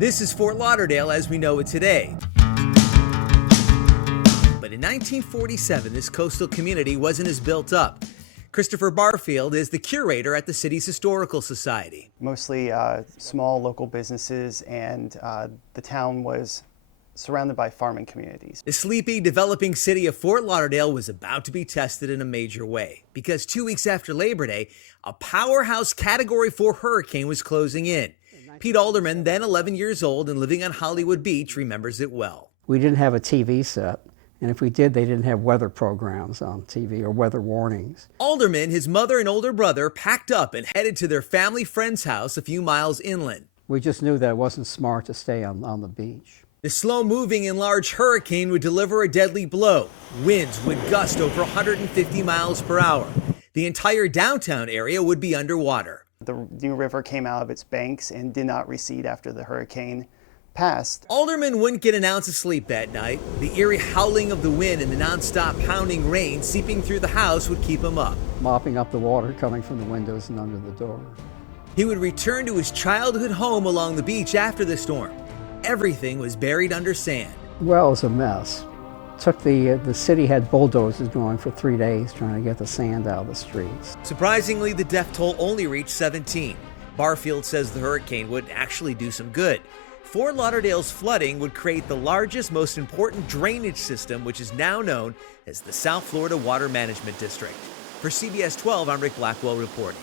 This is Fort Lauderdale as we know it today. But in 1947, this coastal community wasn't as built up. Christopher Barfield is the curator at the city's Historical Society. Mostly small local businesses, and the town was surrounded by farming communities. The sleepy, developing city of Fort Lauderdale was about to be tested in a major way because 2 weeks after Labor Day, a powerhouse Category 4 hurricane was closing in. Pete Alderman, then 11 years old and living on Hollywood Beach, remembers it well. We didn't have a TV set, and if we did, they didn't have weather programs on TV or weather warnings. Alderman, his mother and older brother packed up and headed to their family friend's house a few miles inland. We just knew that it wasn't smart to stay on the beach. The slow-moving and large hurricane would deliver a deadly blow. Winds would gust over 150 miles per hour. The entire downtown area would be underwater. The New River came out of its banks and did not recede after the hurricane passed. Alderman wouldn't get an ounce of sleep that night. The eerie howling of the wind and the nonstop pounding rain seeping through the house would keep him up. Mopping up the water coming from the windows and under the door. He would return to his childhood home along the beach after the storm. Everything was buried under sand. Well, it was a mess. The city had bulldozers going for 3 days trying to get the sand out of the streets. Surprisingly, the death toll only reached 17. Barfield says the hurricane would actually do some good. Fort Lauderdale's flooding would create the largest, most important drainage system, which is now known as the South Florida Water Management District. For CBS 12, I'm Rick Blackwell reporting.